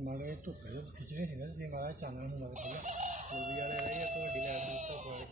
ਮਾੜੇ ਧੁੱਪੇ ਤੋਂ ਖਿੱਚਣੇ ਸੀ ਨਾ ਤੁਸੀਂ ਮਾੜਾ ਚਾਨਣ ਹੁੰਦਾ ਸੀਗਾ ਉਹ ਵੀ ਵਾਲੇ ਰਹੇ ਤੁਹਾਡੀ ਲਾਈਟ ਦੀ ਧੁੱਪ ਵਾਲੇ